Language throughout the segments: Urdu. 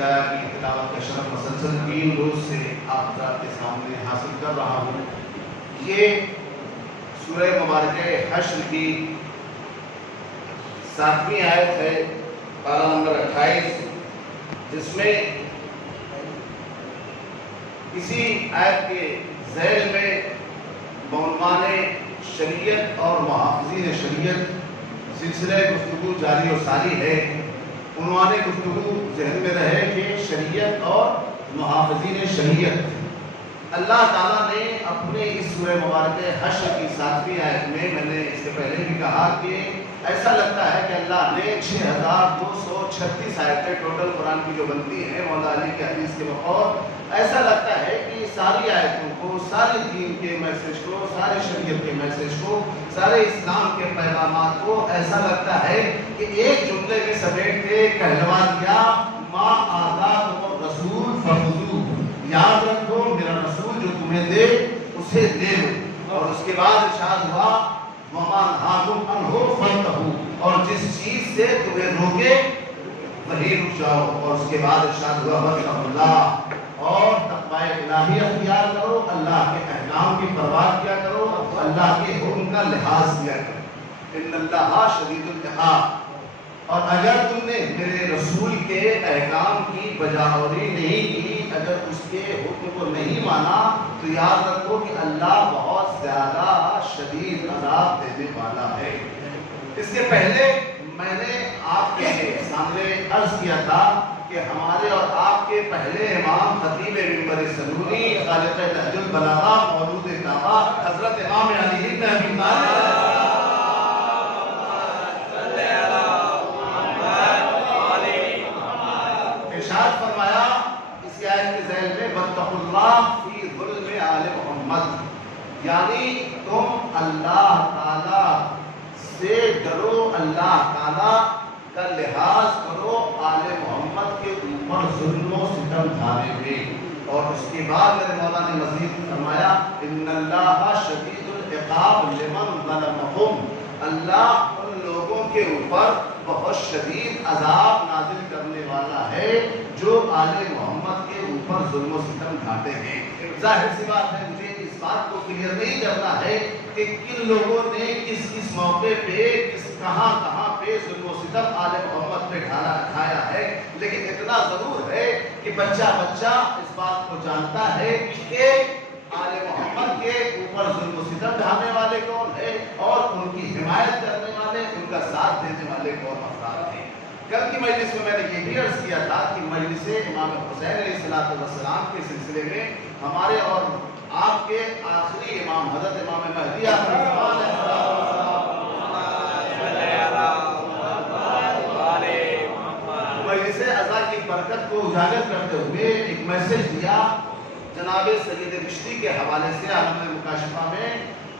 ہدایہ کی تلاوت کا شرف مسلسل 3 روز سے آپ حضرات کے سامنے حاصل کر رہا ہوں۔ یہ سورہ مبارکہ حشر کی 7ویں آیت ہے، پارہ نمبر 28، جس میں اسی آیت کے ذیل میں بعنوان شریعت اور محافظین شریعت سلسلہ گفتگو جاری و ساری ہے۔ عنوان گفتگو ذہن میں رہے کہ شریعت اور محافظین شریعت۔ اللہ تعالیٰ نے اپنے اس سورہ مبارکہ حشر کی 7ویں آیت میں نے اس سے پہلے بھی کہا کہ ایسا لگتا ہے کہ اللہ نے 6236 آیتیں ٹوٹل قرآن کی جو بنتی ہیں مولا علی کے حدیث کے بقول، ایسا لگتا ہے کہ ساری آیتوں کو، سارے دین کے میسج کو، سارے شریعت کے میسج کو، سارے اسلام کے پیغامات کو ایسا لگتا ہے کہ ایک جملے میں سمیٹ کے کہلوا دیا، ما آتاکم الرسول فخذوہ، یاد رکھو میرا رسول جو تمہیں دے اسے دے لو، اور اس کے بعد ارشاد ہوا وَمَا نَهَاكُمْ عَنْهُ فَانْتَهُوا، اور جس چیز سے تمہیں روکے وہی رک جاؤ، اور اس کے بعد ارشاد ہوا وَاتَّقُوا اللَّهَ، اور تقوی الہی اختیار کرو، اللہ کے احکام کی پرواہ کیا کرو، اللہ کے حکم کا لحاظ کیا کرو، ان اللہ شدید العقاب، اور اگر تم نے میرے رسول کے احکام کی بجاوری نہیں کی، اگر اس کے حکم کو نہیں مانا، تو یاد رکھو کہ اللہ بہت زیادہ شدید عذاب دینے والا ہے۔ اس کے پہلے میں نے آپ کے سامنے عرض کیا تھا کہ ہمارے اور آپ کے پہلے امام خطیب منبر سنوری، خالق نہج البلاغہ، مولود کعبہ، حضرت امام علی بن ابی طالب ارشاد فرمایا اس آیت کے ذیل میں واتقوا اللہ فی ظلم آل محمد، یعنی تم اللہ تعالی سے ڈرو، اللہ تعالی کا لحاظ کرو آل محمد کے اوپر ظلم و ستم ڈھانے میں۔ اور اس کے بعد میرے مولا نے مزید فرمایا ان اللہ شدید العقاب لمن ظلمہم، اللہ ان لوگوں کے اوپر بہت شدید عذاب نازل کرنے والا ہے جو آل محمد کے اوپر ظلم و ستم ڈھاتے ہیں۔ ظاہر سی بات ہے، مجھے اس بات کو کلیئر نہیں کرنا ہے کہ کن لوگوں نے کس موقع پہ کہاں پہ ظلم و ستم آل محمد پہ ڈھایا ہے، لیکن اتنا ضرور ہے کہ بچہ اس بات کو جانتا ہے کہ آل محمد کے اوپر ظلم و ستم ڈھانے والے کون ہیں اور ان کی حمایت کرنے والے، ان کا ساتھ دینے والے کون افراد ہیں۔ کل کی مجلس میں نے یہ بھی عرض کیا تھا کہ مجلس امام حسین علیہ السلام کے سلسلے میں ہمارے اور آپ کے آخری امام حضرت امام مہدی مجلس عزا کی برکت کو اجاگر کرتے ہوئے ایک میسج دیا جناب سید رشتی کے حوالے سے عالم مکاشفہ میں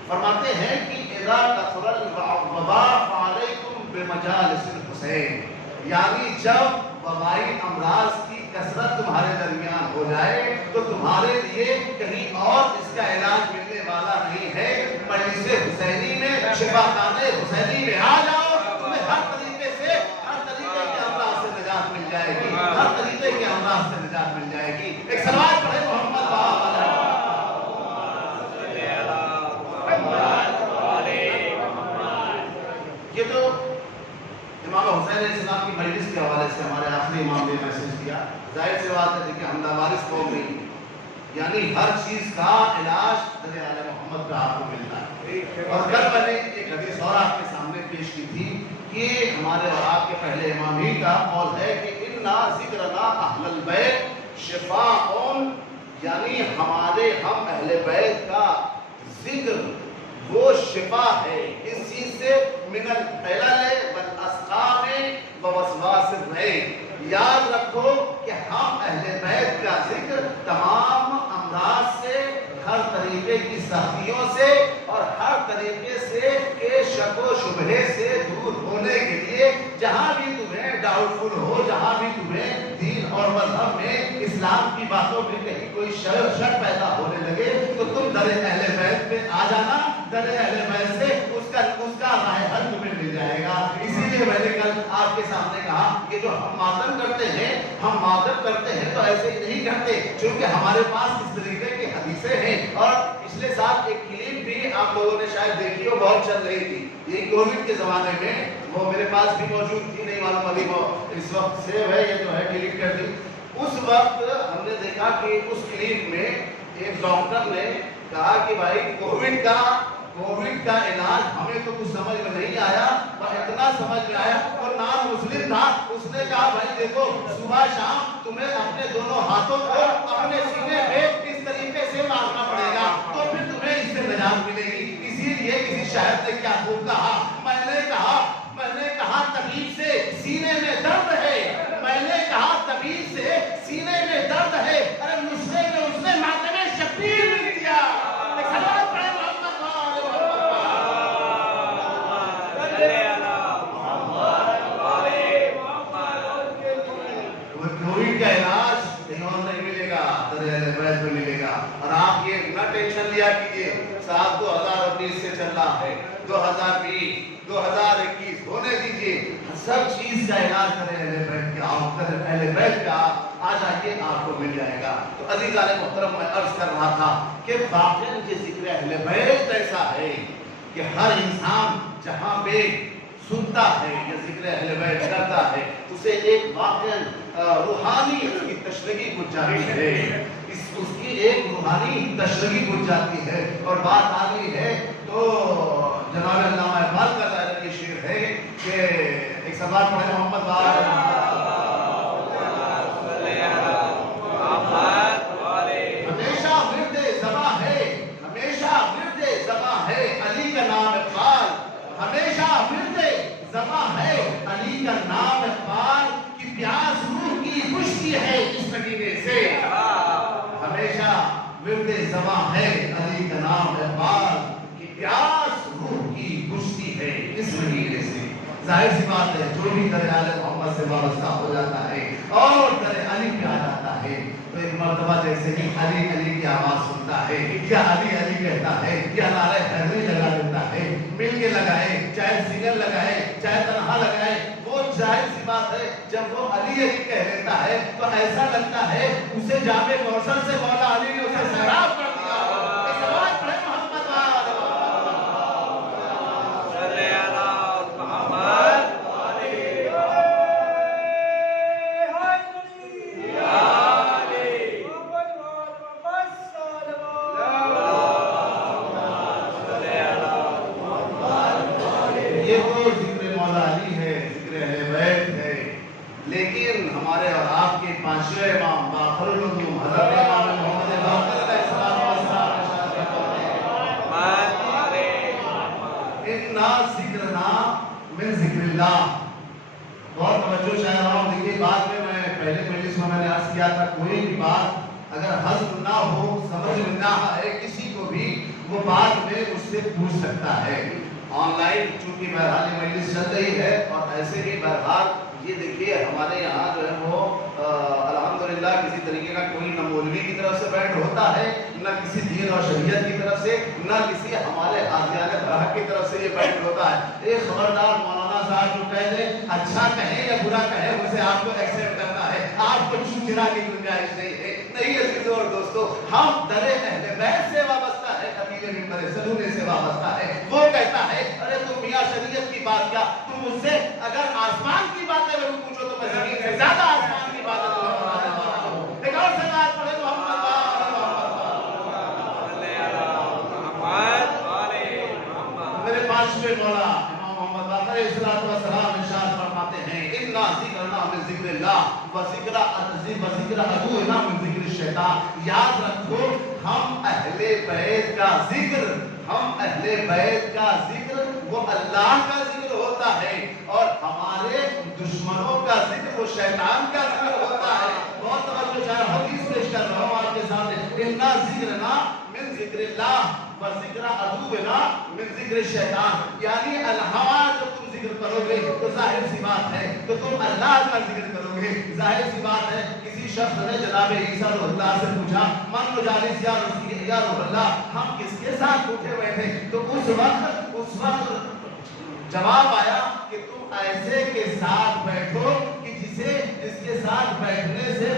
فرماتے ہیں کہ اذا کثر الوباء فعلیکم بمجالس الحسین، یعنی جب وبائی امراض کی کثرت تمہارے درمیان ہو جائے تو تمہارے لیے کہیں اور اس کا علاج ملنے والا نہیں ہے، مجلس حسینی میں، شفا خانہ حسینی میں آ جاؤ، تمہیں ہر طریقے کے امراض سے نجات مل جائے گی، ہر طریقے کے امراض سے نجات مل جائے گی۔ ایک سلوات پڑھے محمد یہ تو امام حسین علیہ السلام کی مجلس کے حوالے سے ہمارے آخری امام نے میسج دیا۔ ظاہر سی بات ہے کہ حمدہ وارث قوم نہیں، یعنی ہر چیز کا علاج در آل محمد پہ آپ کو ملتا ہے۔ اور کل میں نے ایک حدیث اور آپ کے سامنے پیش کی تھی کہ ہمارے اور آپ کے پہلے امام ہی کا قول ہے کہ اِنَّا ذِكْرَنَا أَهْلَ الْبَيْتِ شِفَاءٌ، یعنی ہمارے ہم اہل بیت کا ذکر وہ شفا ہے اس چیز سے، من العلل والاسقام ووسواس الرجل، یاد رکھو کہ ہم اہل بیت کا ذکر تمام امراض سے، ہر طریقے کی سختیوں سے اور ہر طریقے سے کہ شک و شبہے سے دور ہونے کے لیے، جہاں بھی تمہیں ڈاؤٹ فل ہو، جہاں بھی تمہیں دین اور مذہب میں اسلام کی باتوں میں کہیں کوئی شک پیدا ہونے لگے تو تم در اہل بیت پہ آ جانا، در اہل بیت سے اس کا راہ حل تمہیں مل جائے گا۔ اسی لیے میں نے کل آپ کے سامنے کہا کہ جو ہم ماتم کرتے ہیں، ہم ماتم کرتے ہیں تو ایسے ہی نہیں کرتے، چونکہ ہمارے پاس اس طریقے کی حدیثیں ہیں۔ اور پچھلے سال ایک کلپ بھی آپ لوگوں نے شاید دیکھی ہو، بہت چل رہی تھی، یہ کووڈ کے زمانے میں، وہ میرے پاس بھی موجود تھی، نہیں معلوم ابھی وہ اس وقت سیو ہے یا جو ہے ڈیلیٹ کر دی۔ اس وقت ہم نے دیکھا کہ اس کلپ میں ایک ڈاکٹر نے کہا کہ بھائی کووڈ کا علاج ہمیں تو کچھ سمجھ میں نہیں آیا، اور اتنا سمجھ میں آیا، اور نان مسلم تھا، اس نے کہا بھائی دیکھو صبح شام تمہیں اپنے دونوں ہاتھوں کو اپنے سینے پہ اس طریقے سے مارنا پڑے گا تو پھر تمہیں اس سے نجات ملے گی۔ اسی لیے کسی شاعر نے کیا خوب کہا، میں نے کہا طبیب سے سینے میں درد ہے، میں نے کہا طبیب سے سینے میں درد ہے، ارے نسخے میں اس نے ماتم شبیر لکھ دیا۔ اور آپ یہ نہ ٹینشن لیا کیجئے، سال 2019 سے چل رہا ہے، 2020 2021 ہونے دیجئے، سب چیز کا علاج کریں اہل بیت کا، آ جائیے آپ کو مل جائے گا۔ تو عزیزان محترم میں عرض کر رہا تھا کہ واقعاً یہ ذکر اہل بیت ایسا ہے کہ ہر انسان جہاں پہ سنتا ہے یا ذکر اہل بیت کرتا ہے اسے ایک واقعاً روحانی اس کی تشریح بجھ جاتی ہے، اس کی ایک روحانی تشریح بجھ جاتی ہے۔ اور بات آ گئی ہے تو جناب علامہ اقبال کا ظاہر یہ شعر ہے کہ ایک سوال پڑھے محمد ہمیشہ ورد زباں ہے، ہمیشہ ورد زباں ہے علی کا نام اقبال، ہمیشہ ورد زباں ہے علی کا نام اقبال، کی پیاس روح کی بجھتی ہے اس مدینے سے، ہمیشہ ورد زباں ہے علی کا نام اقبال، کی پیاس روح کی بجھتی ہے اس مدینے سے۔ ظاہر سی بات ہے جو بھی در آل محمد سے وابستہ ہو جاتا ہے اور در علی پہ آ جاتا ہے تو ایک مرتبہ جیسے ہی علی علی کی آواز سنتا ہے یا علی علی کہتا ہے یا نعرہ حیدری لگا دیتا ہے، مل کے لگائے چاہے سنگل لگائے چاہے تنہا لگائے، وہ ظاہر سی بات ہے جب وہ علی علی کہہ لیتا ہے تو ایسا لگتا ہے اسے جامع کوثر سے مولا علی نے اسے سیراب کر دیا۔ ایک سوال پڑھے محمد لیکن ہمارے اور آپ کے پانچویں امام باقر العلوم حضرت امام محمد باقر علیہ السلام اِنَّا ذِكْرَنَا مِن ذِكْرِ اللَّهِ۔ بہت توجہ شاہراؤں دیکھئے، بعد میں پہلے مجلس میں نے عرض کیا تھا کوئی بھی بات اگر حضم نہ ہو سمجھ میں نہ آئے کسی کو بھی وہ بعد میں اس سے پوچھ سکتا ہے۔ آن لائن چونکہ بہرحال مجلس چل رہی ہے اور ایسے ہی بہرحال یہ دیکھیے ہمارے یہاں جو ہے وہ الحمدللہ کسی طریقے کا کوئی نہ مولوی کی طرف سے بیٹھ ہوتا ہے نہ کسی دین اور شریعت کی طرف سے نہ کسی ہمارے آدیان برحق کی طرف سے یہ بیٹھ ہوتا ہے۔ ایک خبردار مولانا صاحب جو کہہ دیں اچھا کہیں یا برا کہیں اسے آپ کو ایکسپٹ کرنا ہے، آپ کو چوچرا کی گنجائش نہیں ہے۔ نہیں عزیزوں اور دوستو، ہم در اہل بیت سے وابستہ ہے، خطیب منبر سنونے سے وابستہ ہے۔ وہ کہتا ہے ارے تم میاں شریعت کی بات کیا، تم مجھ سے اگر آسمان کی باتیں میں پوچھو تو میں زمین سے زیادہ آسمان کی باتیں تمہیں بتا دیتا ہوں۔ ایک اور سوال پڑھے میرے پانچویں مولا امام محمد باقر علیہ السلام ارشاد فرماتے ہیں اِنَّا ذِكْرَنَا مِن ذِكْرِ اللَّهِ وَذِكْرَ عَدُوِّنَا مِن ذِكْرِ الشَّيْطَانِ۔ یاد رکھو ہم اہل بیت کا ذکر وہ اللہ کا ذکر ہوتا ہے اور ہمارے دشمنوں کا ذکر وہ شیطان کا ذکر ہوتا ہے۔ بہت توجہ چاہے حدیث پیش کر رہا ہوں آپ کے سامنے، اِنَّا ذِكْرَنَا مِن ذِكْرِ اللَّهِ وَذِكْرَ عَدُوِّنَا مِن ذِكْرِ الشَّيْطَانِ، یعنی الہوا جب تم ذکر کرو گے تو ظاہر سی بات ہے تو تم اللہ کا ذکر کرو گے۔ ظاہر سی بات ہے کسی شخص نے جناب عیسیٰ روح اللہ سے پوچھا من مجالس یا روح اللہ، ہم کس کے ساتھ اٹھے ہوئے تھے؟ تو اس وقت جواب آیا کہ تم ایسے کے ساتھ بیٹھو کہ جس جس کے ساتھ بیٹھنے سے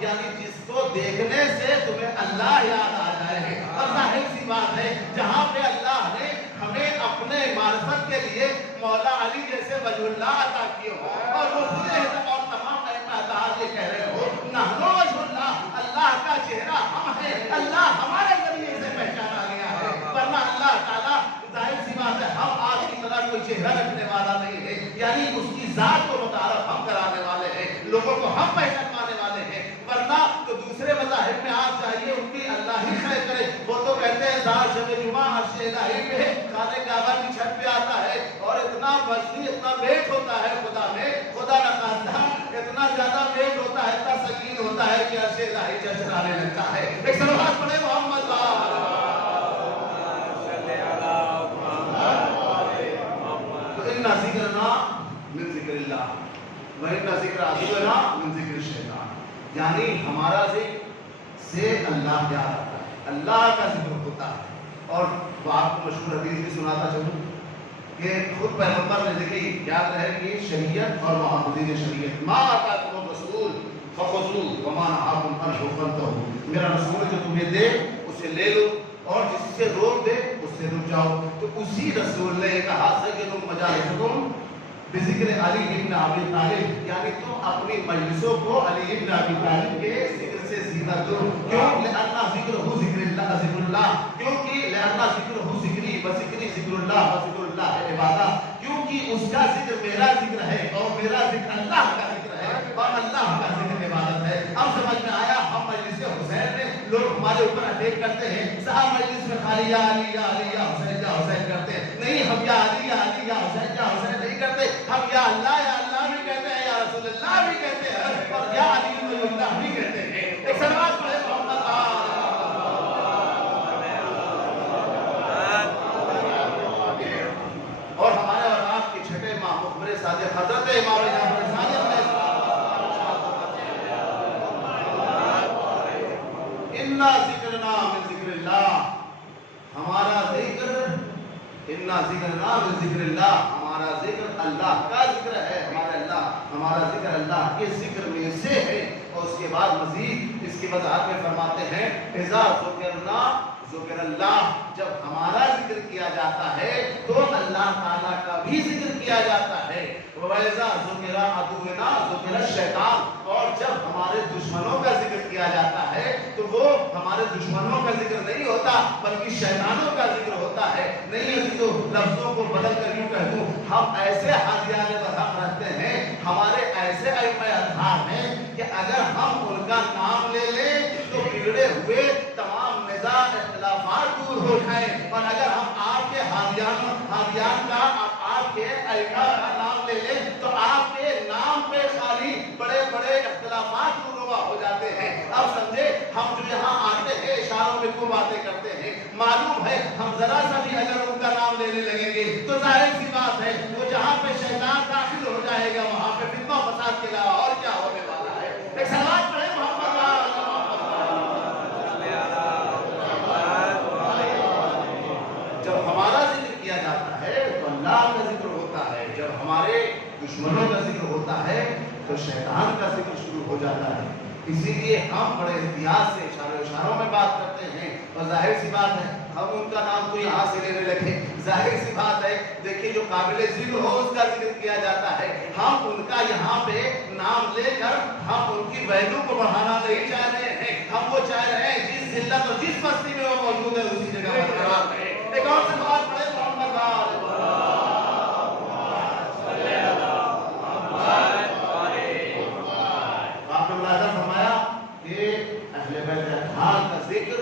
یعنی جس کو دیکھنے سے تمہیں اللہ یاد آ جائے. اور ظاہر سی بات ہے جہاں پہ اللہ نے ہمیں اپنے معرفت کے لیے مولا علی جیسے ولی اللہ عطا کیے ہو اور وہ اور تمام احمد یہ کہہ رہے ہو نحن وجہ اللہ، اللہ کا چہرہ ہم ہیں، اللہ ہمارے ذریعے سے پہچانا گیا ہے. ورنہ اللہ تعالیٰ ظاہر سی بات ہے ہم آپ کی طرح کوئی چہرہ رکھنے والا نہیں ہے، یعنی اس کی ذات کو متعارف ہم کرانے والے ہیں، لوگوں کو ہم پہچانوانے والے ہیں. ورنہ تو دوسرے مذاہب میں آپ چاہیے ان کی اللہ ہی خیر کرے. وہ تو کہتے ہیں ذات شب جمعہ عرش الہی پہ خانہ کعبہ کی چھت پہ آتا ہے اور اتنا وزنی اتنا ویٹ ہوتا ہے خدا میں، خدا نخواستہ اتنا زیادہ ویٹ ہوتا ہے، اتنا سنگین ہوتا ہے کہ عرش الہی چرچرانے لگتا ہے. ایک صلوات پڑھے محمد ذکرنا من ذکر اللہ وَإِنَّ ذِكْرَ عَدُوِّنَا مِن ذِكْرِ الشَّيْطَانِ. یعنی ہمارا ذکر سے اللہ یاد آتا ہے، اللہ کا ذکر ہوتا ہے. اور وہ آپ کو مشہور حدیث بھی سناتا چلوں کہ خود پیغمبر نے لکھی، یاد رہے کہ شریعت اور محافظین شریعت ما آتاکم الرسول فخذوہ وما نہاکم عنہ فانتہوا. میرا رسول جو تمہیں دے اسے لے لو اور جس سے روک دے اس سے رک جاؤ. تو اسی رسول نے کہا سیدکم مجالسکم بذکر علی ابن ابی طالب، یعنی تم اپنی مجلسوں کو علی ابن ابی طالب کے ذکر سے زینت دو. کیوں؟ لأن ذکرہ ذکر اللہ، کیونکہ لأن ذکرہ ذکری وذکری ذکر اللہ وذکر اللہ عبادہ، کیونکہ اس کا ذکر میرا ذکر ہے اور میرا ذکر اللہ کا ذکر ہے اور اللہ کا ذکر عبادت ہے. اب سمجھ میں آیا؟ ہم مجلس حسین میں لوگ ہمارے اوپر اٹیک کرتے ہیں، صاحب مجلس میں خالی یا علی یا علی یا حسین یا حسین کرتے ہیں. نہیں، ہم یا علی یا علی یا حسین یا حسین نہیں کرتے، ہم یا اللہ بھی کہتے ہیں، یا رسول اللہ بھی کہتے ہیں اور یا علی ولی اللہ بھی کہتے ہیں. ایک صلوات پڑھے محمد اور ہمارے اور آپ کے چھٹے ماہ مخبر صادق حضرت امام جعفر صادق اِنَّا ذِكْرْنَا مِن ذِكْرِ اللَّهِ، ہمارا ذکر اِنَّا ذِكْرْنَا مِن ذِكْرِ اللَّهِ، ہمارا ذکر اللہ کا ذکر ہے. ہمارا ذکر اللہ کے ذکر میں سے ہے. اور اس کے بعد مزید اس کی وضاحت میں فرماتے ہیں اِذَا ذُكِرْنَا ذکر اللہ، جب ہمارا ذکر کیا جاتا ہے تو اللہ تعالیٰ کا بھی ذکر کیا جاتا ہے. وَإِذَا ذُكِرَ عَدُوِّنَا ذُكِرَ الشَّيْطَانُ، اور جب ہمارے دشمنوں کا ذکر کیا جاتا ہے تو وہ ہمارے دشمنوں کا ذکر نہیں ہوتا بلکہ شیطانوں کا ذکر ہوتا ہے. نہیں تو لفظوں کو بدل کر یوں کہہ دوں، ہم ایسے حاضیان برحق رکھتے ہیں، ہمارے ایسے ائمہ اطہار ہیں کہ اگر ہم ان کا نام لے لیں تو بگڑے ہوئے تمام نزاع اختلافات دور ہو جائیں. اور اگر ہم آپ کے حاضیان کا آپ کے ائمہ کا نام لے لیں تو آپ کے نام پہ خالی بڑے بڑے اختلافات رونما ہو جاتے ہیں. اب سمجھے ہم جو یہاں آتے ہیں اشاروں میں کو باتیں کرتے ہیں، معلوم ہے ہم ذرا سا بھی اگر ان کا نام لینے لگیں گے تو ظاہر سی بات ہے وہ جہاں پہ شیطان داخل ہو جائے گا وہاں پہ فتنہ فساد کے علاوہ اور کیا ہونے والا ہے. ایک صلوات پڑھے محمد جب ہمارا ذکر کیا جاتا ہے تو اللہ کا ذکر ہوتا ہے، جب ہمارے دشمنوں کا ذکر ہوتا ہے تو شیطان کا ذکر شروع ہو جاتا ہے. اسی لیے ہم بڑے احتیاط سے اشاروں میں بات کرتے ہیں. اور ظاہر سی بات ہے ہم ان کا نام تو یہاں سے لینے لگے، ظاہر سی بات ہے دیکھیے جو قابل ذکر ہو اس کا ذکر کیا جاتا ہے. ہم ان کا یہاں پہ نام لے کر ہم ان کی ویلیو کو بڑھانا نہیں چاہ رہے ہیں، ہم وہ چاہ رہے ہیں جس ذلت اور جس بستی میں وہ موجود ہے اسی جگہ برقرار رہے. ایک اور سے بات پڑھے محمد آپ نے ملاحظہ فرمایا کہ اہل بیت اطہار کا ذکر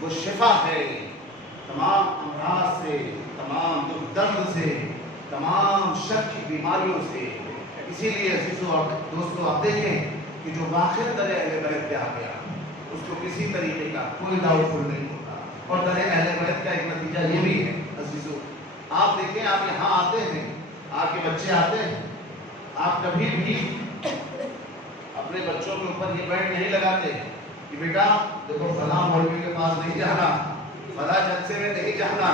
وہ شفا ہے تمام امراض سے، تمام دکھ درد سے، تمام شک کی بیماریوں سے. اسی لیے عزیزو اور دوستو آپ دیکھیں کہ جو واقع در اہل بیت پہ آ گیا اس کو کسی طریقے کا کوئی ڈاؤٹ فل نہیں ہوتا. اور در اہل بیت کا ایک نتیجہ یہ بھی ہے عزیزو، آپ دیکھیں آپ یہاں آتے ہیں، آپ کے بچے آتے ہیں، آپ کبھی بھی اپنے بچوں کے اوپر یہ بیٹ نہیں لگاتے کہ بیٹا دیکھو فلاں مولوی کے پاس نہیں جانا، فلاں جلسے میں نہیں جانا،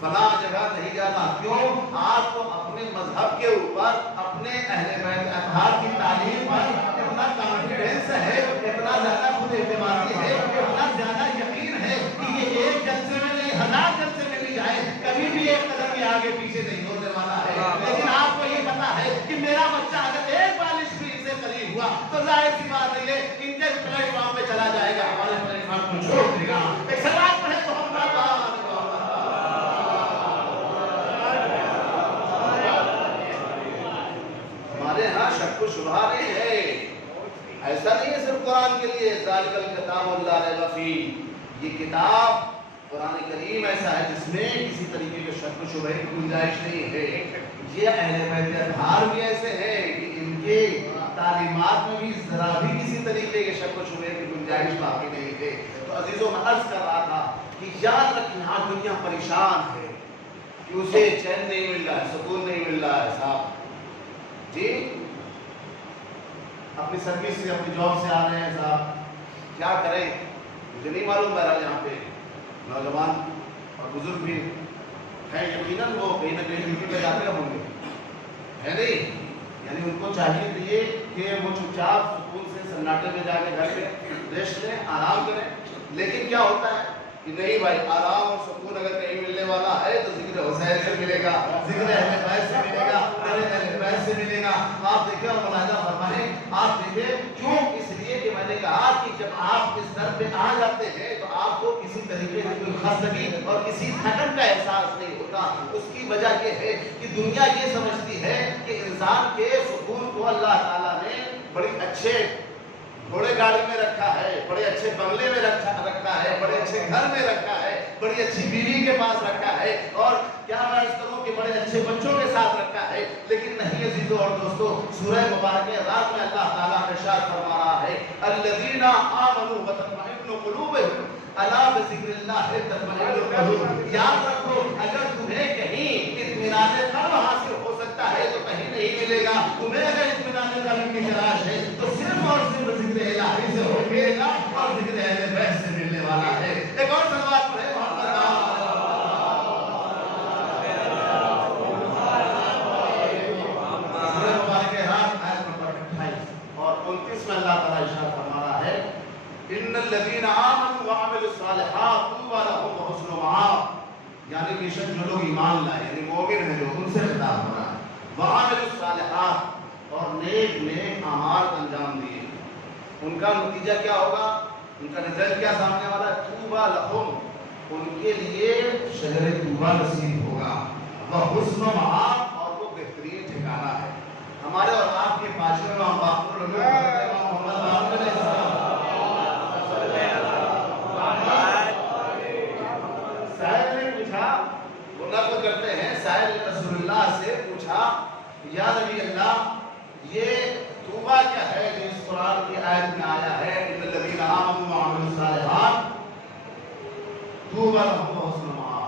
فلاں جگہ نہیں جانا. کیوں؟ آپ کو اپنے مذہب کے اوپر اپنے اہل بیت اطہار کی تعلیم پر اتنا کانفیڈنس ہے, اتنا زیادہ خود اعتمادی ہے, اتنا زیادہ یقین ہے کہ یہ ایک جلسے میں نہیں 1000 جلسے میں بھی جائے کبھی بھی ایک قدم بھی آگے پیچھے نہیں ہونے والا ہے. لیکن آپ کو یہ پتا ہے کہ میرا بچہ اگر ایک بالش بھی ان سے قریب ہوا تو ظاہر سی بات ہے یہ ان کے پلیٹ فارم پہ چلا جائے گا, ہمارے پلیٹ فارم کو چھوڑ دے گا. ایک سلام پڑھے تو ہم ہمارے ہاں شک و شبہ نہیں ہے. ایسا نہیں ہے صرف قرآن کے لیے ذالک الکتاب لا ریب فیہ, یہ کتاب قرآن کریم ایسا ہے جس میں کسی طریقے کے شک و شبہ کی گنجائش نہیں ہے. یہ اہل بیت اطہار بھی ایسے ہیں کہ ان کے تعلیمات میں بھی ذرا بھی کسی طریقے کے شک و شبہ کی گنجائش باقی نہیں ہے. تو عزیزوں میں عرض کر رہا تھا کہ یاد رکھیں آج دنیا پریشان ہے کہ اسے چین نہیں مل رہا ہے, سکون نہیں مل رہا ہے. صاحب جی اپنی سروس سے اپنی جاب سے آ رہے ہیں, صاحب کیا کریں مجھے نہیں معلوم. بہرحال یہاں پہ نوجوان اور بزرگ بھی ہیں, یقیناً وہ کہیں نہ کہیں ڈیوٹی پہ جاتے ہوں گے, ہے نہیں؟ یعنی ان کو چاہیے تو یہ کہ وہ چپ چاپ سکون سے سناٹے میں جا کے گھر پہ ریسٹ لیں, آرام کریں. لیکن کیا ہوتا ہے کہ نہیں بھائی, آرام اور سکون اگر کہیں ملنے والا ہے تو ذکر حسین سے ملے گا, ذکر اہل بیت سے ملے گا, اہل بیت سے ملے گا. آپ دیکھیں اور ملاحظہ فرمائیں, آپ دیکھیں کیوں؟ اس لیے کہ میں نے کہا کہ جب آپ اس در پہ آ جاتے ہیں تو آپ کو کسی طریقے سے کوئی خستگی اور کسی تھکن کا احساس نہیں ہوتا. اس کی وجہ یہ ہے کہ دنیا یہ سمجھتی ہے کہ انسان کے سکون کو اللہ تعالیٰ نے بڑی اچھے گھوڑے گاڑی میں رکھا ہے, بڑے اچھے بنگلے میں رکھا ہے, بڑے اچھے گھر میں رکھا ہے, بڑی اچھی بیوی کے پاس رکھا ہے, اور کیا میں اس کروں کہ بڑے اچھے بچوں کے ساتھ رکھا ہے. لیکن نہیں عزیزوں اور دوستو, سورہ مبارکہ رات میں اللہ تعالیٰ ارشاد فرما رہا ہے الذین آمنوا وتطمئن قلوبهم الا بذکر اللہ تطمئن القلوب. یاد رکھو اگر تمہیں کہیں اطمینان قلب حاصل ہو سکتا ہے تو کہیں نہیں ملے گا. تمہیں اگر اطمینان قلب کی تلاش ہے تو صرف اور صرف ذکر الہی سے ہو ملے گا اور ذکر اہل بیت سے ملنے والا ہے. ایک اور صلوات پڑھیں سورہ مبارکہ رات آیت نمبر 28 اور 29 میں اللہ تعالیٰ ارشاد فرما رہا ہے ان الذین آمنوا وعملوا الصالحات طوبی لهم وحسن مآب. یعنی بے شک جو لوگ ایمان لائے یعنی مومن ہیں جو, ان سے خطاب ہو رہا ہے. وعملوا الصالحات اور نیک اعمال انجام دیے, ان کا نتیجہ کیا ہوگا, ان کا رزلٹ کیا سامنے والا ہے؟ طوبی لهم, ان کے لیے شجر طوبی نصیب ہوگا. وحسن مآب, اور وہ بہترین ٹھکانہ ہے. ہمارے اور آپ کے معاشرے میں باقر محمد علیہ السلام سائل نے پوچھا, وہ نقل کرتے ہیں, سائل نے رسول اللہ سے پوچھا یا نبی اللہ یہ توبہ کیا ہے جو اس قرآن کی آیت میں آیا ہے ان الذین آمنوا وعملوا الصالحات طوبی لهم وحسن مآب.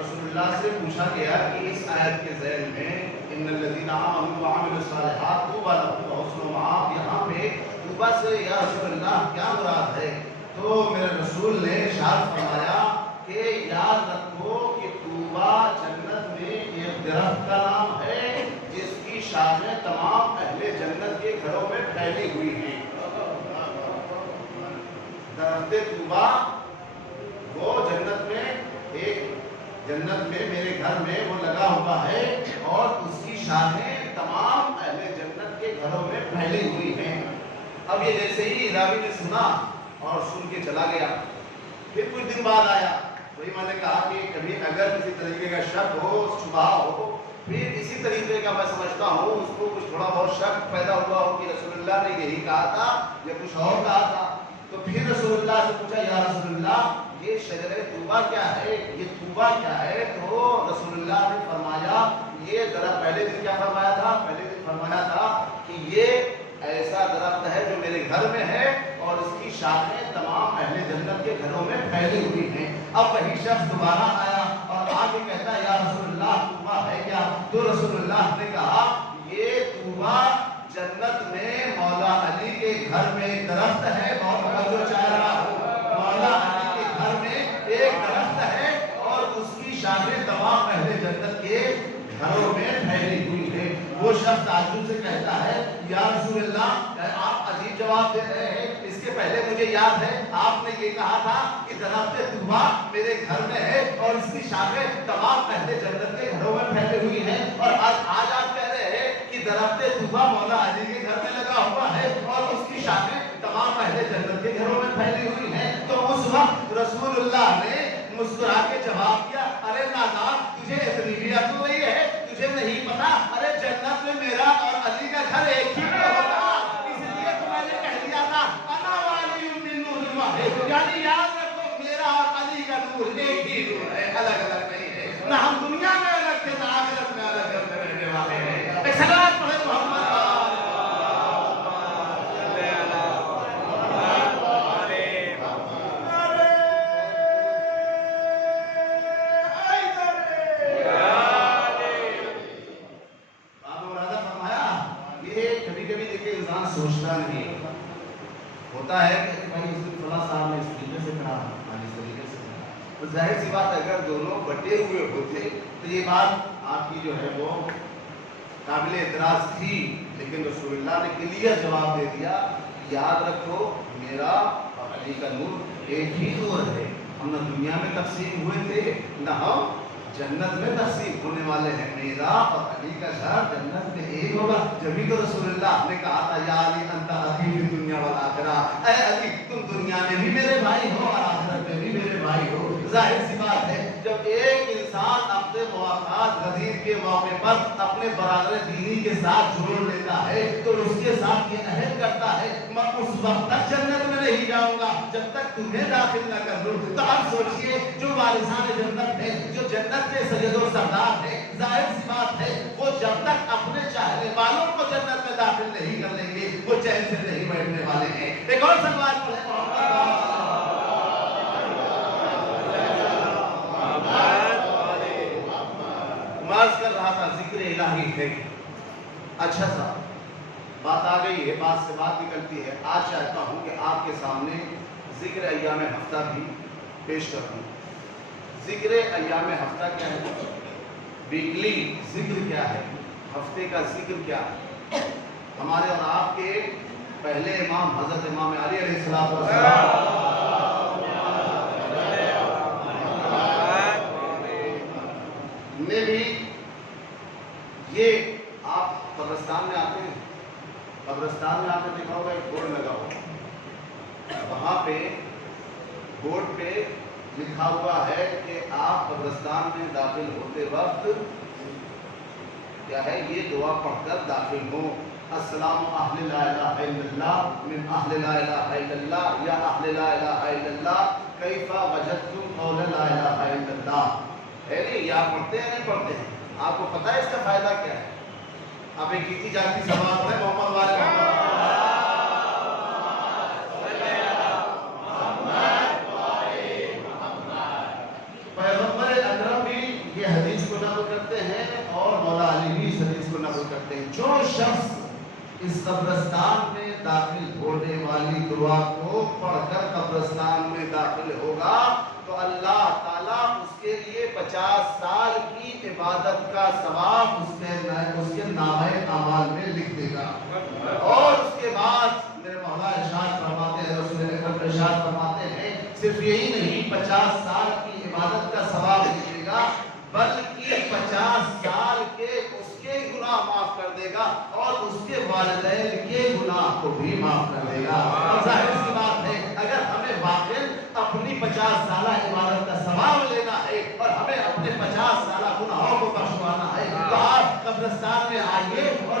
رسول اللہ سے پوچھا گیا کہ اس آیت کے ذیل میں ان الذین آمنوا وعملوا الصالحات طوبی لهم وحسن مآب, یہاں پہ طوبی سے یا رسول اللہ کیا مراد ہے؟ تو میرے رسول نے ارشاد فرمایا کہ یاد رکھو کہ طوبی جنت میں ایک درخت کا نام ہے جس کی شاخیں تمام اہل جنت کے گھروں میں پھیلی ہوئی ہیں. درخت طوبی وہ جنت میں ایک جنت میں میرے گھر میں وہ لگا ہوا ہے اور اس کی شاخیں تمام اہل جنت کے گھروں میں پھیلی ہوئی ہیں. اب یہ جیسے ہی راوی نے سنا اور سن کے چلا گیا, پھر کچھ دن بعد آیا, وہی میں نے کہا کہ کبھی اگر کسی طریقے کا شک ہو, شبہ ہو, پھر اسی طریقے کا میں سمجھتا ہوں اس کو کچھ تھوڑا بہت شک پیدا ہوا ہو کہ رسول اللہ نے یہی کہا تھا یا کچھ اور کہا تھا, تو پھر رسول اللہ سے پوچھا یا رسول اللہ یہ شجر طوبی کیا ہے, یہ طوبی کیا ہے؟ تو رسول اللہ نے فرمایا یہ درخت, پہلے دن کیا فرمایا تھا؟ پہلے دن فرمایا تھا کہ یہ ایسا درخت ہے جو میرے گھر میں ہے اور اس کی شاخیں تمام اہل جنت کے گھروں میں پھیلی ہوئی ہیں. اب وہی شخص دوبارہ آیا اور کے کہتا ہے یا رسول اللہ طوبہ ہے کیا؟ تو رسول اللہ نے کہا یہ طوبہ جنت میں مولا علی کے گھر میں ایک درخت ہے، بہت جو چاہ رہا ہوں، مولا علی کے گھر میں ایک درخت ہے اور اس کی شاخیں تمام اہل جنت کے گھروں میں پھیلی ہوئی ہے۔ وہ شخص تعجب سے کہتا ہے یا رسول اللہ آپ عجیب جواب دے رہے ہیں، اس کے پہلے مجھے یاد ہے آپ نے یہ کہا تھا کہ درخت طوبہ میرے گھر میں ہے اور اس کی شاخیں تمام اہل جنت کے گھروں میں پھیلی ہوئی ہیں، اور آج آپ کہہ رہے ہیں کہ درخت طوبہ مولا علی کے گھر میں لگا ہوا ہے اور اس کی شاخیں تمام اہل جنت کے گھروں میں پھیلی ہوئی ہیں۔ تو اس وقت رسول اللہ نے مسکرا کے جواب دیا ارے نادان تجھے اتنی بھی عقل نہیں ہے، تجھے نہیں پتا ارے جنت میں میرا اور علی کا گھر ایک ہی میں ہوگا، اس لیے تو میں نے کہہ دیا تھا انا والی من نور واحد، یعنی یاد رکھو میرا اور علی کا نور ایک ہی نور ہے، الگ الگ نہیں ہے، نہ ہم دنیا میں الگ تھے نہ آخرت میں الگ الگ رہنے والے ہیں۔ ایک صلوات پڑھے محمد سوچتا نہیں ہوتا ہے کہ بھائی اس فلاں صاحب نے اس طریقے سے کہا اس طریقے سے کہا، تو ظاہر سی بات اگر دونوں بٹے ہوئے ہوتے تو یہ بات آپ کی جو ہے وہ قابل اعتراض تھی، لیکن رسول اللہ نے کلیئر جواب دے دیا یاد رکھو میرا اور علی کا نور ایک ہی نور ہے، ہم نہ دنیا میں تقسیم ہوئے تھے نہ ہم جنت میں تقسیم ہونے والے ہیں، میرا اور علی کا گھر جنت میں ایک ہوگا۔ جبھی تو رسول اللہ نے کہا تھا یا علی انت اخی فی الدنیا والآخرہ، اے علی تم دنیا میں بھی میرے بھائی ہو اور آخرت میں بھی میرے بھائی ہو۔ ظاہر سی بات ہے جب ایک انسان اپنے مواقعات غدیر کے موقع پر اپنے برادر دینی کے ساتھ جوڑ لیتا ہے تو اس کے ساتھ یہ عہد کرتا ہے میں اس وقت تک جنت میں نہیں جاؤں گا جب تک تمہیں داخل نہ کر دوں۔ تو اب سوچئے جو وارثان جنت ہے، جو جنت کے سید و سردار ہے، ظاہر سی بات ہے وہ جب تک اپنے چاہنے والوں کو جنت میں داخل نہیں کر لیں گے وہ چین سے نہیں بیٹھنے والے ہیں۔ ایک اور سوال پڑھیں عرض کر رہا تھا ذکر الہی ہے۔ اچھا سا بات آ گئی ہے، بات سے بات نکلتی ہے، آج چاہتا ہوں کہ آپ کے سامنے ذکر ایام ہفتہ بھی پیش کروں۔ ذکر ایام ہفتہ کیا ہے؟ ویکلی ذکر کیا ہے؟ ہفتے کا ذکر کیا ہے؟ ہمارے اور آپ کے پہلے امام حضرت امام علی علیہ السلام نے بھی یہ آپ قبرستان میں آتے ہیں، قبرستان میں آپ نے دیکھا ہوگا ایک بورڈ لگا ہوا، وہاں پہ بورڈ پہ لکھا ہوا ہے کہ آپ قبرستان میں داخل ہوتے وقت کیا ہے یہ دعا پڑھ کر داخل ہوں، السلام اہل لا الہ الا اللہ من اہل لا الہ الا اللہ یا اہل لا الہ الا اللہ کیف وجدتم قول لا الہ الا اللہ۔ ہے نہیں یہ آپ پڑھتے ہیں نہیں پڑھتے ہیں؟ آپ کو پتہ ہے اس کا فائدہ کیا ہے؟ آپ ایک کیتی جاتی سوال پڑھیں محمد والے پیغمبر اکرم بھی یہ حدیث کو نقل کرتے ہیں اور مولا علی بھی اس حدیث کو نقل کرتے ہیں، جو شخص اس قبرستان میں داخل ہونے والی دعا کو پڑھ کر قبرستان میں داخل ہوگا تو اللہ تعالیٰ اس کے لیے 50 سال کی عبادت کا ثواب اس کے نامۂ اعمال میں لکھ دے گا۔ اور اس کے بعد میرے مولا ارشاد فرماتے ہیں، رسول اکرم ارشاد فرماتے ہیں صرف یہی نہیں 50 سال کی عبادت کا ثواب لکھے گا بلکہ 50 سال کے اس کے گناہ معاف کر دے گا اور اس کے والدین کے گناہ کو بھی معاف کر دے گا۔ اور ظاہر سی بات ہے اگر ہمیں واقعی اپنی 50 سالہ عبادت کا ثواب لینا ہے اور ہمیں اپنے 50 سالہ گناہوں کو بخشوانا ہے تو آپ قبرستان میں آئیے اور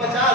50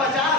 50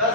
10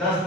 10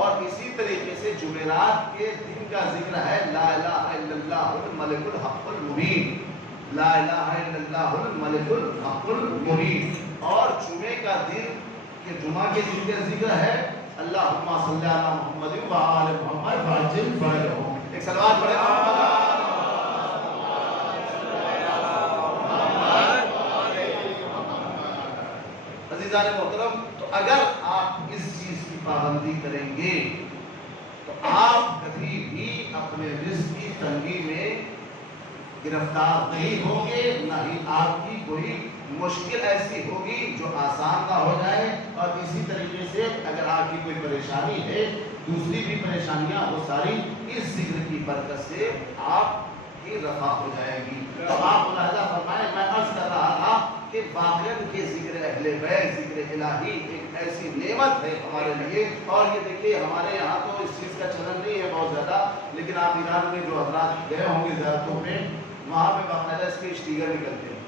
اور اسی طریقے سے جمعرات کے دن کا ذکر ہے لا الہ الا اللہ الملک الحق المبین، لا الہ الا اللہ الملک الحق المبین۔ اور جمعے کا دن کہ جمعہ کے دن کا ذکر ہے اللہم صلی علی محمد و آل محمد وعجل فرجہم۔ ایک صلوات پڑھیں عزیزان محترم۔ تو اگر آپ اس چیز کی پابندی کریں گے تو آپ کبھی بھی اپنے رزق کی تنگی میں گرفتار نہیں ہوں گے، نہ ہی آپ کی کوئی مشکل ایسی ہوگی جو آسان نہ ہو جائے۔ اور اسی طریقے سے اگر آپ کی کوئی پریشانی ہے، دوسری بھی پریشانیاں وہ ساری اس ذکر کی برکت سے آپ کی رفع ہو جائے گی۔ تو آپ ملاحظہ فرمائیں، میں عرض کر رہا تھا کہ واقعاً کے ذکر اہل بیت، ذکر الہی ایک ایسی نعمت ہے ہمارے لیے۔ اور یہ دیکھیے ہمارے یہاں تو اس چیز کا چلن نہیں ہے بہت زیادہ، لیکن آپ ایران میں جو حضرات گئے ہوں گے زیارتوں میں، وہاں پہ باقاعدہ اس کے اسٹیکر نکلتے ہیں،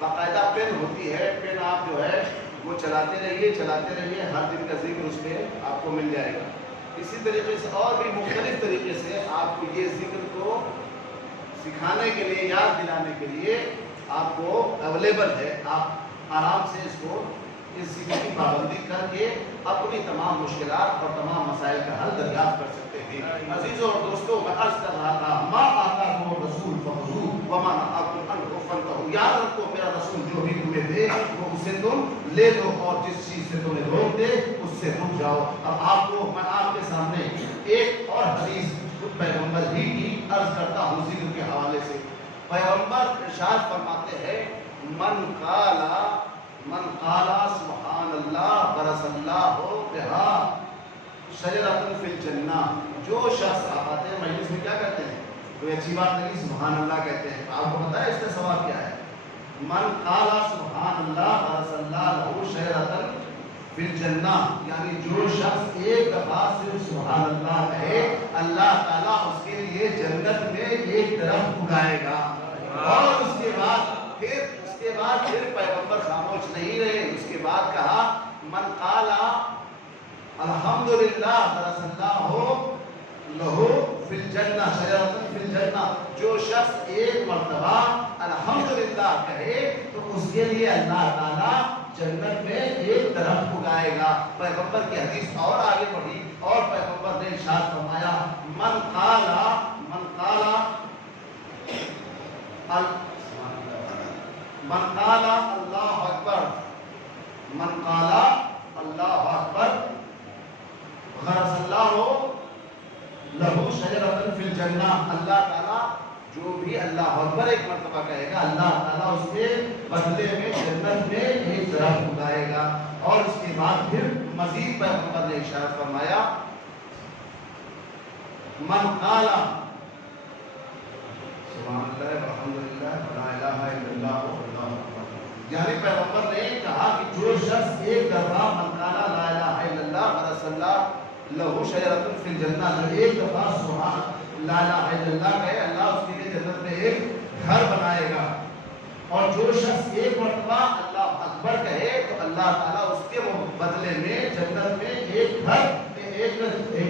باقاعدہ پین ہوتی ہے، پین آپ جو ہے وہ چلاتے رہیے، ہر دن کا ذکر اس میں آپ کو مل جائے گا۔ اسی طریقے سے اور بھی مختلف طریقے سے آپ کو یہ ذکر کو سکھانے کے لیے، یاد دلانے کے لیے آپ کو اویلیبل ہے۔ آپ آرام سے اس کو اس ذکر کی پابندی کر کے اپنی تمام مشکلات اور تمام مسائل کا حل دریافت کر سکتے ہیں۔ عزیزوں اور دوستوں، میں عرض کر رہا تھا ما آتاکم الرسول فخذوہ وما نہاکم عنہ فانتہوا۔ یاد رکھو میرا رسول جو بھی تمہیں دے وہ اسے تم لے لو، اور جس چیز سے تمہیں روک دے اس سے رک جاؤ۔ اب آپ کو میں آپ کے سامنے ایک اور حدیث خود پیغمبر ہی کی عرض کرتا ہوں ذکر کے حوالے سے۔ پیغمبر ارشاد فرماتے ہیں من قالا سبحان اللہ برس اللہ بہا شجرۃ فی الجنہ۔ جو شخص آتے ہیں مجلس میں کیا کہتے ہیں؟ کوئی اچھی بات نہیں، سبحان اللہ کہتے ہیں۔ آپ کو پتا ہے اس کا ثواب کیا ہے؟ من قالا سبحان اللہ برس اللہ لہ شجرۃ فی الجنہ، یعنی جو شخص ایک دفعہ صرف سبحان اللہ کہے، اللہ تعالیٰ اس کے لیے جنت میں ایک درخت اگائے گا۔ اور اس کے بعد پھر پیغمبر خاموش نہیں رہے، اس کے بعد کہا من قالا الحمدللہ برس اللہ لہو فی الجنہ شجرۃ فی الجنہ، جو شخص ایک مرتبہ الحمدللہ کہے تو اس کے لیے اللہ تعالیٰ جنت میں ایک درخت اگائے گا۔ پیغمبر کی حدیث اور آگے بڑھی اور پیغمبر نے ارشاد فرمایا من قالا اللہ اکبر، من قالا اللہ اکبر غرس اللہ لہو شجرۃ فی الجنہ، اللہ تعالیٰ جو بھی اللہ اکبر ایک مرتبہ کہے گا، اللہ تعالیٰ اس کے بدلے میں جنت میں ایک درخت اگائے گا۔ اور اس کے بعد پھر مزید پیغمبر نے ارشاد فرمایا من قالا سبحان اللہ والحمدللہ ولا الہ الا اللہ واللہ اکبر، یعنی پیغمبر نے کہا کہ جو شخص ایک دفعہ من قالا لا الہ الا اللہ برس اللہ لہو شجرۃ فی الجنہ، جو ایک دفعہ سبحان لا الہ الا اللہ کہے، اللہ اس کے لیے جنت میں ایک گھر بنائے گا۔ اور جو شخص ایک مرتبہ اللہ اکبر کہے تو اللہ تعالیٰ اس کے بدلے میں جنت میں ایک گھر ایک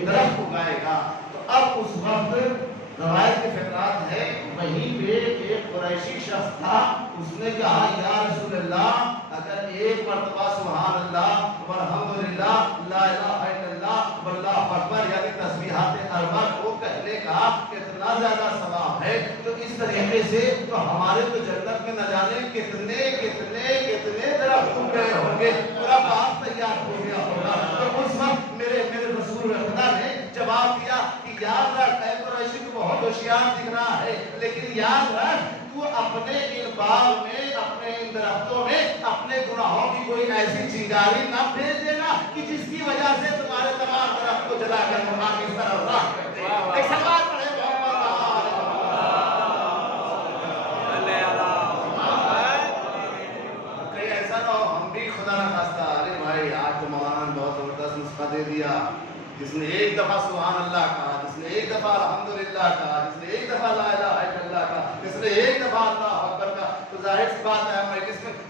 درخت اگائے گا۔ تو اب اس وقت روایت کے فقرات ہے، وہیں پہ ایک قریشی شخص تھا، اس نے کہا یا رسول اللہ اگر ایک مرتبہ سبحان اللہ والحمدللہ لا الہ الا اللہ واللہ اکبر یعنی تسبیحات اربع کو کہنے کا کتنا زیادہ ثواب ہے، تو اس طریقے سے تو ہمارے تو جنت میں نہ جانے کتنے کتنے کتنے درخت گئے ہوں گے، پورا باغ تیار ہو گیا ہوگا۔ تو اس وقت میرے رسول خدا نے جواب دیا کہ یاد رکھ، اے قریشی تو بہت ہوشیار دکھ رہا ہے، لیکن یاد رکھ تو اپنے ان باغ میں، اپنے ان درختوں میں اپنے گناہوں کی کوئی ایسی چنگاری نہ بھیج دینا کہ جس کی وجہ سے تمہارے تمام درخت کو جلا کر مقام کی طرف راہ کر دے۔ ایک سوال پڑھے کہیں ایسا نہ ہو ہم بھی خدا نہ خواستہ ارے بھائی آج تو مولانا نے بہت زبردست نسخہ دے دیا، جس نے ایک دفعہ سبحان اللہ کہا، جس نے ایک دفعہ الحمدللہ کہا، جس نے ایک دفعہ لا الہ الا اللہ کہا، جس نے ایک دفعہ اللہ اکبر کہا، تو ظاہر سی بات ہے ہم مجلس میں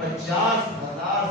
50,000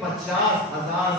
50,000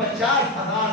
50,000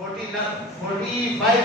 45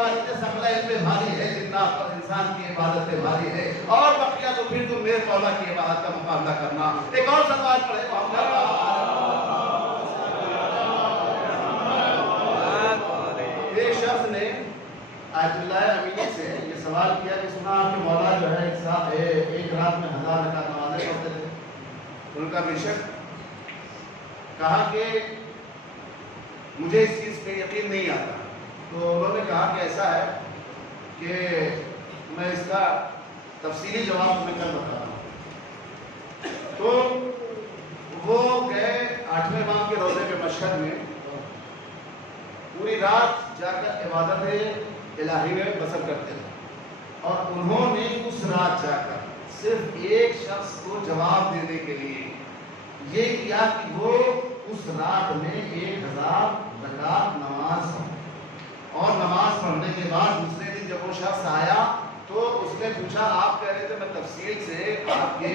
عبادتیں سقلہ علم پہ بھاری ہے، جنات پر انسان کی عبادتیں بھاری ہے، اور بقیہ تو پھر تم میرے مولا کی عبادت کا مقابلہ کرنا۔ ایک اور سلوات پڑھے ایک شخص نے آیت اللہ امینی سے یہ سوال کیا کہ سنا آپ کے مولا جو ہے ایک رات میں 1000 رکعت نمازیں پڑھتے تھے۔ ان کا بیشک کہا کہ مجھے اس چیز پہ یقین نہیں آتا، تو انہوں نے کہا کہ ایسا ہے کہ میں اس کا تفصیلی جواب تمہیں کل بتا رہا ہوں۔ تو وہ گئے 8ویں امام کے روضے پہ مشہد میں، پوری رات جا کر عبادت الہی میں بسر کرتے تھے، اور انہوں نے اس رات جا کر صرف ایک شخص کو جواب دینے کے لیے یہ کیا کہ وہ اس رات میں 1000 رکعت نماز پڑھی، اور نماز پڑھنے کے بعد دوسرے دن جب وہ شخص آیا تو اس نے پوچھا آپ کہہ رہے تھے میں تفصیل سے آپ کے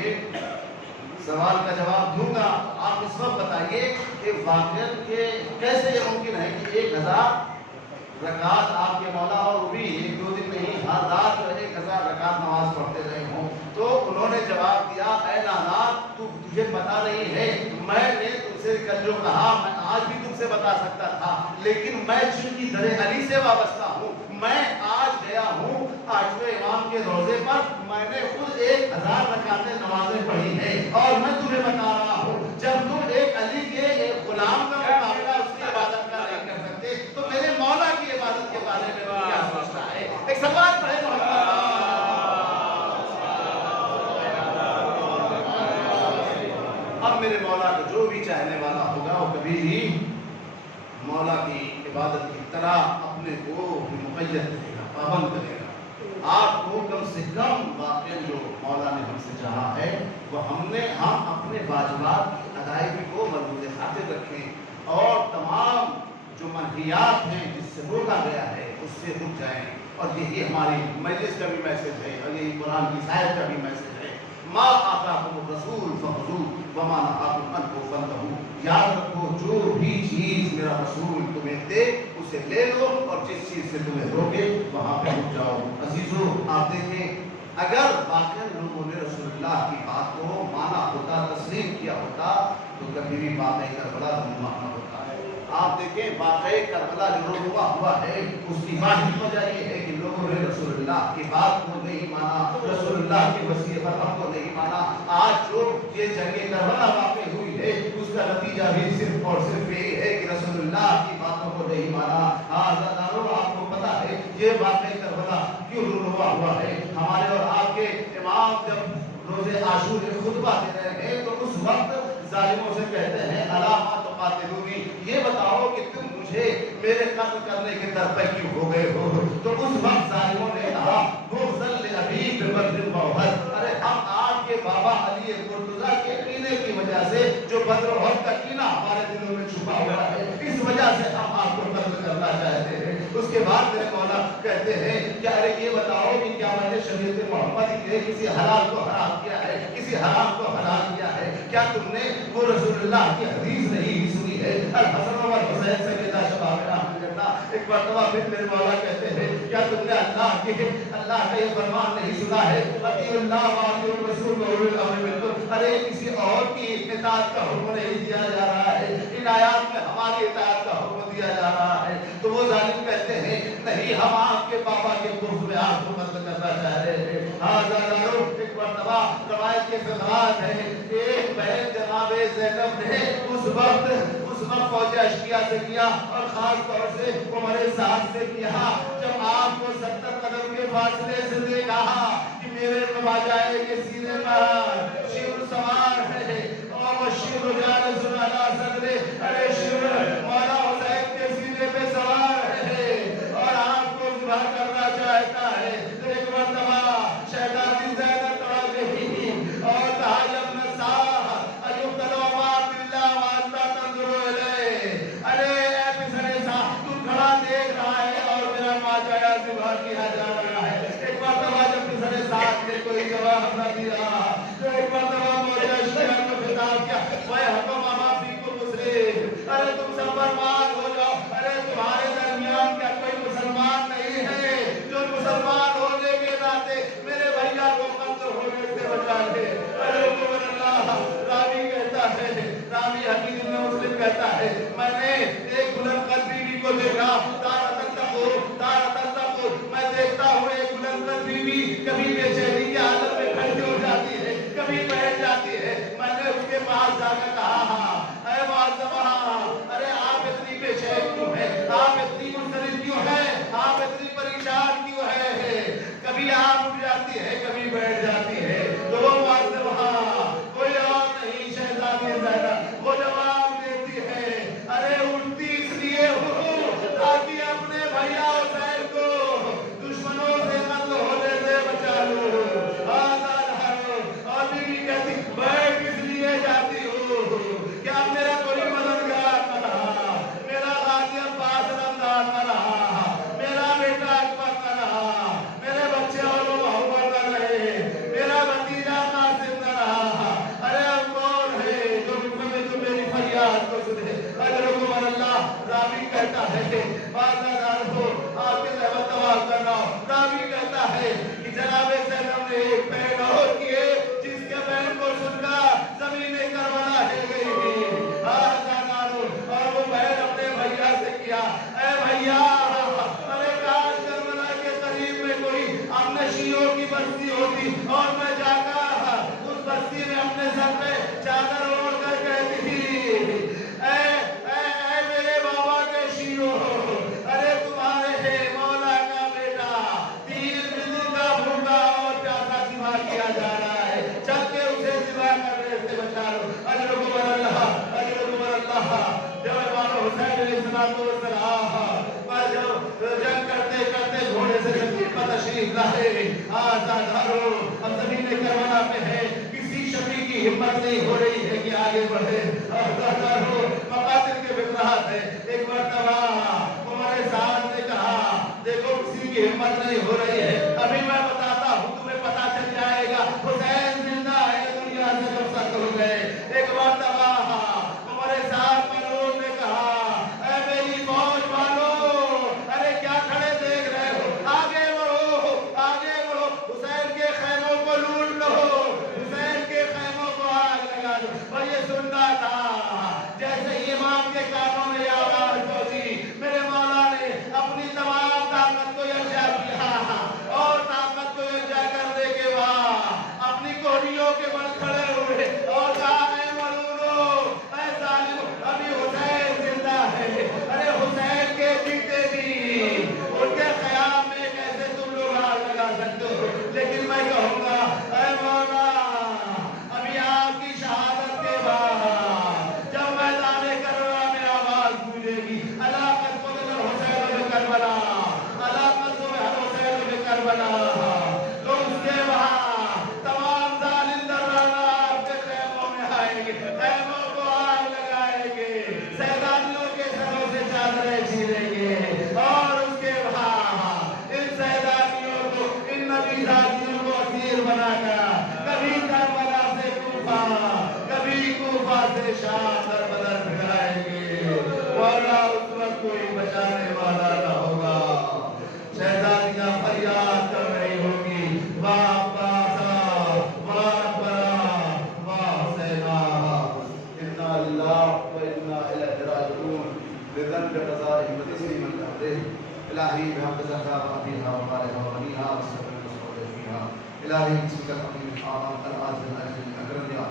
سوال کا جواب دوں گا، آپ اس وقت بتائیے کہ واقعہ کہ کیسے یہ ممکن ہے کہ 1000 رکعت آپ کے مولا، اور وہ بھی 1-2 دن نہیں، ہر رات جو 1000 رکعت نماز پڑھتے رہے ہوں۔ تو انہوں نے جواب دیا اے نانا تجھے پتا نہیں ہے، میں نے تم سے کل جو کہا میں آج بھی تم سے بتا سکتا تھا، لیکن میں جن کی در علی سے وابستہ ہوں، میں آج گیا ہوں 8ویں امام کے روضے پر، میں نے خود 1000 رکعتیں نمازیں پڑھی ہیں، اور میں تمہیں بتا رہا ہوں جب تم ایک علی کے ایک غلام کا مقابلہ اس کی عبادت کا نہیں کر سکتے تو میرے مولا کی عبادت کے بارے میں کیا سوچتا ہے؟ ایک سوال پڑھے اب میرے مولا کا جو بھی چاہنے والا ہوگا وہ کبھی بھی مولا کی عبادت کی طرح اپنے کو مقید کرے گا، پابند کرے گا۔ آپ کو کم سے کم واقعی جو مولا نے ہم سے چاہا ہے وہ ہم اپنے واجبات کی ادائیگی کو مربوط خاطر رکھیں، اور تمام جو منہیات ہیں جس سے روکا گیا ہے اس سے رک جائیں، اور یہی ہماری مجلس کا بھی میسج ہے، اور یہی قرآن کی آیت کا بھی میسج ہے۔ ما آتاکم الرسول فخذوہ وما نہاکم عنہ فانتہوا، یاد رکھو جو بھی چیز میرا رسول تمہیں دے اسے لے لو، اور جس چیز سے تمہیں روکے وہاں پہ رک جاؤ۔ عزیزو آپ دیکھیں اگر واقعی لوگوں نے رسول اللہ کی بات کو مانا ہوتا، تسلیم کیا ہوتا تو کبھی بھی واقعی کربلا رونما نہ ہوتا۔ آپ دیکھیں واقعی کربلا جو رونما ہوا ہے اس کی واحد وجہ یہ ہے کہ لوگوں نے رسول اللہ کی بات کو نہیں مانا، رسول اللہ کی وصیت پر ہم کو نہیں مانا۔ آج جو یہ جنگ کربلا واقع ہوئی ہے اس کا نتیجہ بھی صرف اور صرف یہ ہے کہ رسول اللہ کی باتوں کو نہیں مانا۔ آزاداروں آپ کو پتا ہے یہ واقعی کربلا کیوں رونما ہوا ہے؟ ہمارے اور آپ کے امام جب روزے عاشور میں خطبہ دے رہے ہیں تو اس وقت ظالموں سے کہتے ہیں الا ما تقاتلونی، یہ بتاؤ کہ تم مجھے میرے قتل کرنے کے در پہ کیوں ہو گئے ہو؟ تو اس وقت ظالموں نے کہا بغضا لابی ببدر واحد، ارے ہم آپ کے بابا علی مرتضیٰ کے کینے کی وجہ سے جو بدر و احد کا کینہ ہمارے دلوں میں چھپا ہوا ہے اس وجہ سے ہم آپ کو قتل کرنا چاہتے ہیں۔ اس کے بعد میرے مولا کہتے ہیں کہ ارے یہ بتاؤ کہ کیا میں نے شریعت محمد کے کسی حلال کو حرام کیا ہے، کسی حرام کو حلال کیا ہے؟ کیا تم نے وہ رسول اللہ کی حدیث نہیں سنی ہے الحسن و حسین سیدہ شباب اہل جنہ؟ ایک مرتبہ پھر میرے مولا کہتے ہیں کیا تم نے اللہ کا یہ فرمان نہیں سنا ہے اطیعوا اللہ واطیعوا الرسول واولي الامر منکم؟ ارے کسی اور کی اطاعت کا حکم نہیں دیا جا رہا ہے، ان آیات میں ہماری اطاعت کا حکم دیا جا رہا ہے۔ تو وہ ظالم کہتے ہیں نہیں ہم آپ کے بابا کے بغض میں آپ کو قتل کرنا چاہ رہے ہیں۔ ایک مرتبہ روایت کے فقرات ہے ایک بہن جناب زینب نے اس وقت فوج اشکیا سے کیا، اور خاص طور سے عمر سعد سے کیا، جب آپ کو 70 قدم کے فاصلے سے دیکھا کہ میرے نواجائے کے سینے پر شیر سوار ہے اور وہ شیر جالس علی صدرے، ارے شیر مولا حسین کے سینے پہ سوار ہے اور آپ کو ذبح کرنا چاہتا ہے۔ ایک مرتبہ شہزادی زینب توڑ گئی اور کہا ابن صاح ایقتل عمر باللہ وانت تنظر الیہ، ارے اے پسر صاح تو کھڑا دیکھ رہا ہے اور میرا ماجرا ذبح کیا جا رہا ہے۔ ایک مرتبہ جب پسر صاح نے کوئی جواب نہ دیا تو ایک مرتبہ موجہ شیعہ کو خطاب کیا وَيْحَكُمْ مَا فِيكُمْ مُسْلِمٌ، ارے تم سب برباد ہو جاؤ، ارے تمہارے درمیان کیا کوئی مسلمان نہیں ہے؟ کبھی بے چینی کی حالت میں کھڑی ہو جاتی ہے، کبھی بیٹھ جاتی ہے. میں نے اس کے پاس جا کے کہا اے معظمہ، ارے آپ اتنی بے چین کیوں ہیں، آپ اتنی منفرد کیوں ہیں، آپ اتنی پریشان کیوں ہیں؟ کبھی آپ اٹھ جاتی ہے، کبھی بیٹھ جاتی ہے. تو وہ معظمہ کوئی اور نہیں شہزادی زینب، وہ جواب دیتی ہے ارے اٹھتی اس لیے ہوں تاکہ اپنے بھیا حسین کو دشمنوں سے قتل ہونے سے بچا لوں. اور بیوی کہتی بیٹھ اس لیے جاتی ہوں کیا میرا کوئی مددگار نہ رہا، میرا غازی عباس نمدان نہ رہا، میرا بیٹا اکبر نہ رہا، میرے بچے اور محمد نہ رہے، میرا بھتیجا قاسم نہ رہا. ارے اب کون ہے جو میری فریاد کو سنے؟ اجرکم اللہ. راوی کہتا ہے بازار ہو آپ کے رحمت تمام کرنا. راوی کہتا ہے کہ جناب زینب نے ایک بہن اور کیے جس کے بہن کو سن کر زمین کربلا ہل گئی. اور وہ بہن اپنے بھیا سے کیا اے بھیا، ارے کاش کربلا کے قریب میں کوئی اپنے شیعوں کی بستی ہوتی اور میں جا کر اس بستی میں اپنے سر پہ چادر اوڑھ کر کہتی تھی اے میرے بابا کے شیعوں، ارے تمہارے مولا کا بیٹا 3 دن کا بھوکا اور پیاسا ذبح کیا جا رہا ہے، چل کے اسے ذبح کرنے سے بچا لو. اجرکم اللہ، اجرکم اللہ. جب امام حسین علیہ السلام جنگ کرتے کرتے گھوڑے سے زمین پر تشریف لائے. آزادارو اب زمین کربلا پہ ہے، کسی شفیع کی ہمت نہیں ہو رہی ہے کہ آگے بڑھے. آزادارو مقاتل کے فکرات ہے. ایک مرتبہ عمر سعد نے کہا دیکھو کسی کی ہمت نہیں ہو رہی ہے، ابھی میں بتاتا ہوں تمہیں پتا چل جائے گا حسین زندہ ہے، دنیا سے کب تک ہو گئے. ایک مرتبہ عمر سعد ملعون نے کہا اے میری فوج والو، ارے کیا کھڑے دیکھ رہے ہو، آگے بڑھو، آگے بڑھو، حسین کے خیموں کو لوٹ لو، حسین کے خیموں کو آگ لگا دو. اور یہ سنتا تھا جیسے امام کے کانوں میں آواز پہنچی، میرے مولا نے اپنی تمام طاقت کو یکجا کیا اور طاقت کو یکجا کرنے کے بعد اپنی کوہنیوں کے بل کھڑے ہوئے اور کہا اے ملعونو، اے ظالم، ابھی حسین زندہ ہے. ارے حسین کے جیتے بھی ان کے خیام میں کیسے تم لوگ آگ لگا سکتے ہو؟ لیکن میں کہوں گا اے مولا، ابھی آپ کی شہادت کے بعد جب میدان کربلا میں آواز گونجے گی علاقت قتل حسین بن کربلا، علاقت حسین بن کربلا، تو اس کے بعد تمام ظالم درانہ آپ کے خیموں میں آئیں گے، خیموں کو آگ لگائیں گے، سیدانیوں کے سروں سے چادریں چھینیں گے اور اس کے بعد ان سیدانیوں کو، ان نبی ذاتیوں کو اسیر بنا کر کبھی کربلا سے کوفہ، کبھی کوفہ سے شام در بدر بھگائیں گے. مولا اس وقت کوئی بچانے والا نہ ہوگا. شہزادیاں فریاد کر رہی ہوگی واہ عباسا، واہ اکبرا، واہ حسینا. انا للہ و انا الیہ راجعون. بذنب قضائہ وتسلیم القدر الہی بحق زہرا و ابیہا و خالہا و بنیہا و سبب المصطفى فیہا. الہی بسمک الحکیم الحام العاجل الاجل الاکرم یا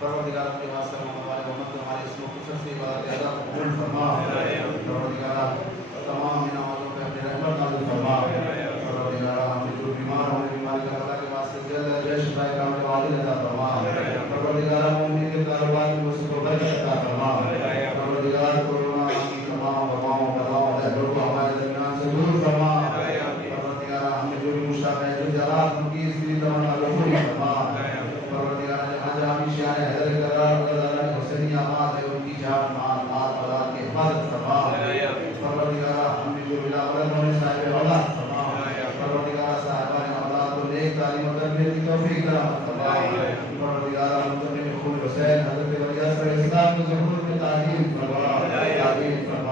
پروردگار کے واسطے ہمارے امت ہمارے اس مختصر سی عبادت ادا قبول فرما. پروردگار تمام نمازوں پہ اپنی رحمت نازل فرما. پروردگار ہم جو بیمار ہوں بیماری کا پتہ کے واسطے جلد جلد شفا کامل عاجل عطا فرما. پروردگار مومنین کے کاروبار میں اس کو برکت عطا فرما. پروردگار کورونا کی تمام وباؤں بلاؤں لہروں کو ہمارے درمیان سے دور فرما. پروردگار ہمیں جو بھی مشتاق ہے جو جرات ان کی اس کی تمنا کو پوری فرما. پروردگار جہاں جہاں بھی شیعہ حیدر کرار اللہ تعالیٰ نے حسینی آباد ہے ان کی جان مان مال اولاد کی حفاظت فرما. پروردگار ہم جو بلا اولاد ہونے صاحب اولاد فرما. پروردگار صاحبان اولاد کو نیک تعلیم و تربیت کی توفیق عطا فرما. پروردگار مطمئن خون حسین حضرت ولی اصغر اسلام کے ظہور میں تعلیم فرما. تعلیم فرما.